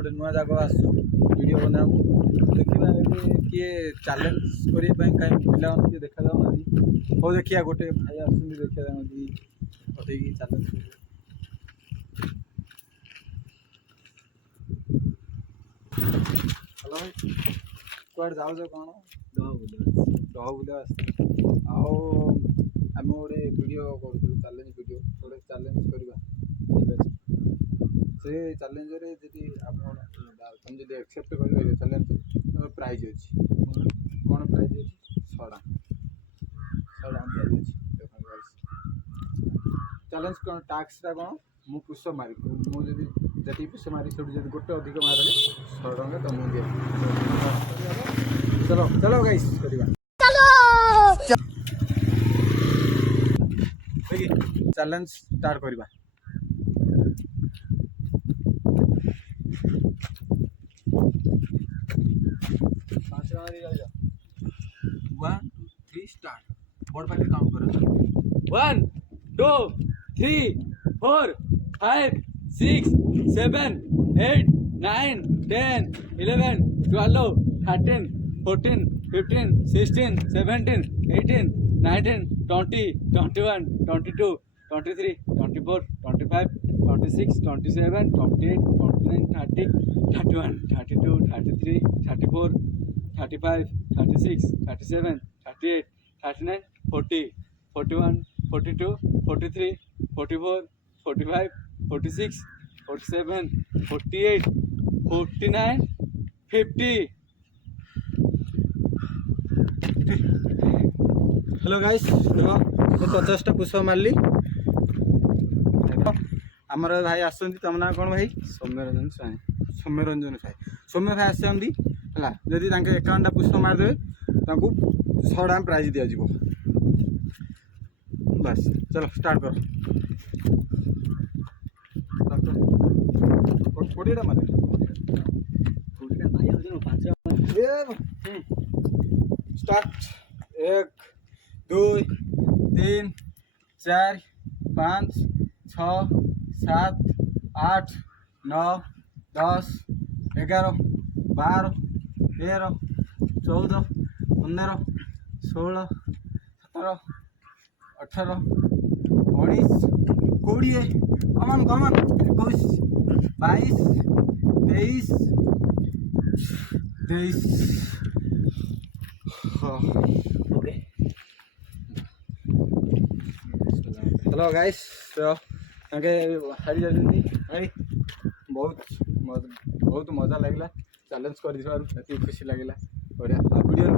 गोटे नुआ जगह आसु वीडियो बनाऊ देखा किए चैलेंज करने कहीं पिला किए देखा जाऊना हो देखिए गोटे भाई आस देखा जाऊँगी कटे चैलेंज हेलो भाई कुआड़ जाऊ कौन डह बुला आम गोटे वीडियो कर चैलेंज वीडियो गोटे चैलेंज करवा ठीक अच्छे से चैलेंज रे जी आप तुम जो एक्सेप्ट कर चैलेंज प्राइज अच्छी कौन प्राइज अच्छी 100 प्राइज अच्छी चैलेंज कौन टास्कटा कौन मु पुष मारी मुझे जी पुष मारी सब गोटे अधिक मारे 100 टଙ୍କା तुमको दिया चलो चलो गाइस करवा चैलेंज स्टार्ट करवा one two three start board पाखे काउंट करो 1 2 3 4 5 6 7 8 9 10 11 12 13 14 15 16 17 18 19 20 21 22 23 24 25 26 27 28 29 30 31 32 33 34 35 36 37 38 39 40 41 42 43 44 45 46 47 48 49 50 हेलो गाइस देखो मैं 50टा पुष मारली आमर भाई आसती तुम ना कौन भाई सौम्यरंजन साई सौम्यरंजन साई सौम्य भाई आसती है जदि एकाउंटा पुष मारिदेवे 100 टଙ୍କା प्राइज दिज्व बस चलो स्टार्ट करो 20टा मारे स्टार्ट 1 2 3 4 5 6 7 8 9 10 11 12 13 14 15 16 17 18 19 20 कमन 21 22 23 ओके हेलो गाइस तो हारी जाती भाई बहुत मजा लगे चैलेंज कर खुशी लगे बढ़िया वीडियो